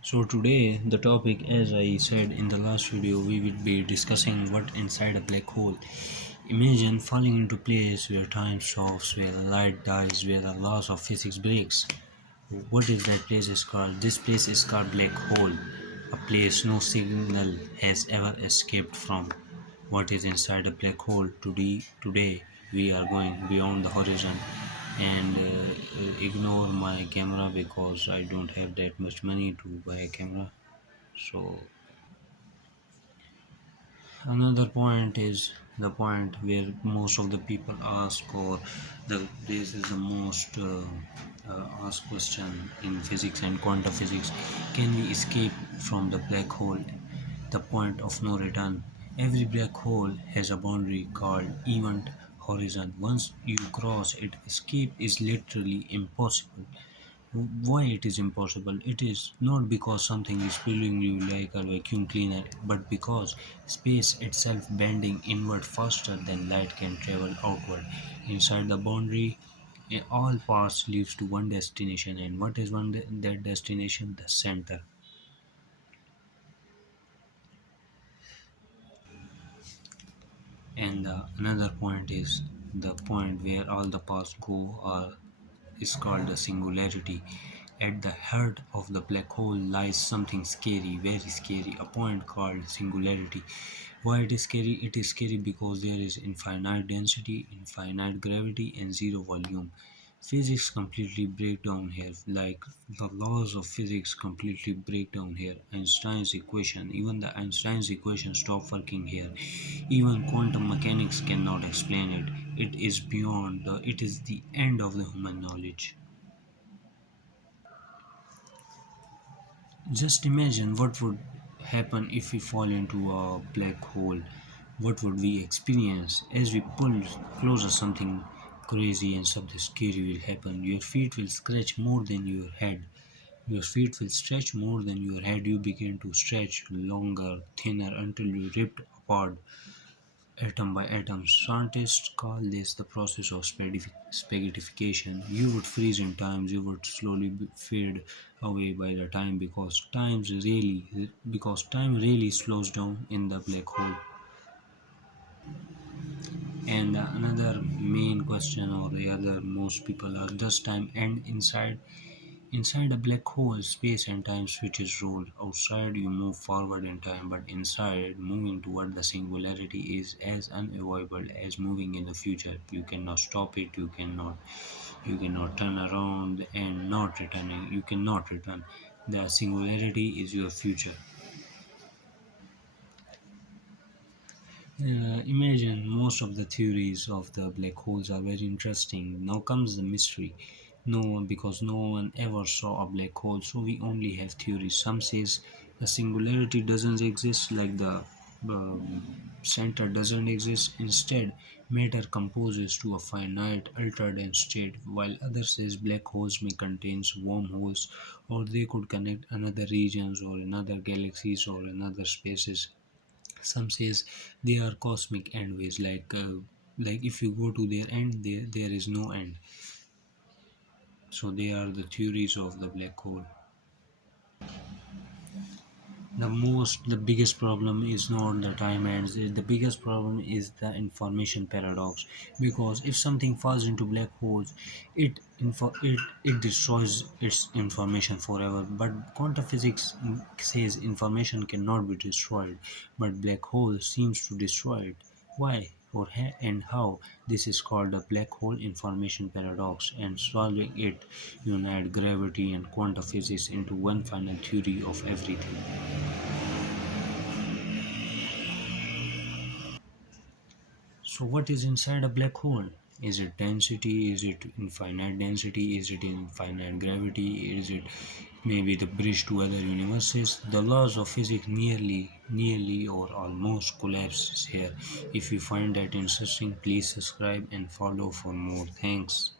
So today the topic, as I said in the last video, we will be discussing what inside a black hole. Imagine falling into place where time stops, where the light dies, where the laws of physics breaks. What is that place is called? This place is called black hole, a place no signal has ever escaped from. What is inside a black hole? Today we are going beyond the horizon and ignore my camera because I don't have that much money to buy a camera. So another point is the point where most of the people ask, or this is the most asked question in physics and quantum physics: can we escape from the black hole? The point of no return. Every black hole has a boundary called event horizon. Once you cross it, escape is literally impossible. Why it is impossible? It is not because something is pulling you like a vacuum cleaner, but because space itself bending inward faster than light can travel outward. Inside the boundary, all paths leads to one destination, and what is that destination? The center. And another point is the point where all the paths go is called the singularity. At the heart of the black hole lies something scary, very scary, a point called singularity. Why it is scary? It is scary because there is infinite density, infinite gravity, and zero volume. Physics completely break down here, like the laws of physics completely break down here. Einstein's equation, even the Einstein's equation stop working here. Even quantum mechanics cannot explain it. It is the end of the human knowledge. Just imagine what would happen if we fall into a black hole. What would we experience? As we pull closer, something crazy and something scary will happen. Your feet will scratch more than your head. Your feet will stretch more than your head. You begin to stretch longer, thinner until you ripped apart atom by atom. Scientists call this the process of spaghettification. You would freeze in time, you would slowly fade away by the time because time really slows down in the black hole. And another main question, or the other most people are, does time end inside a black hole? Space and time switches role. Outside you move forward in time, but inside, moving toward the singularity is as unavoidable as moving in the future. You cannot stop it, you cannot turn around and not returning. You cannot return. The singularity is your future. Imagine most of the theories of the black holes are very interesting. Now comes the mystery. Because no one ever saw a black hole, so we only have theories. Some says the singularity doesn't exist, like the center doesn't exist. Instead, matter composes to a finite, ultra-dense state, while others says black holes may contain wormholes, or they could connect another regions or another galaxies or another spaces. Some says they are cosmic endways, like if you go to their end, there is no end. So they are the theories of the black hole. The biggest problem is not the time ends. The biggest problem is the information paradox. Because if something falls into black holes, it destroys its information forever. But quantum physics says information cannot be destroyed, but black hole seems to destroy it. Why or and how? This is called the black hole information paradox, and solving it unite gravity and quantum physics into one final theory of everything. So, what is inside a black hole? Is it density? Is it infinite density? Is it infinite gravity? Is it maybe the bridge to other universes? The laws of physics nearly or almost collapses here. If you find that interesting, please subscribe and follow for more. Thanks.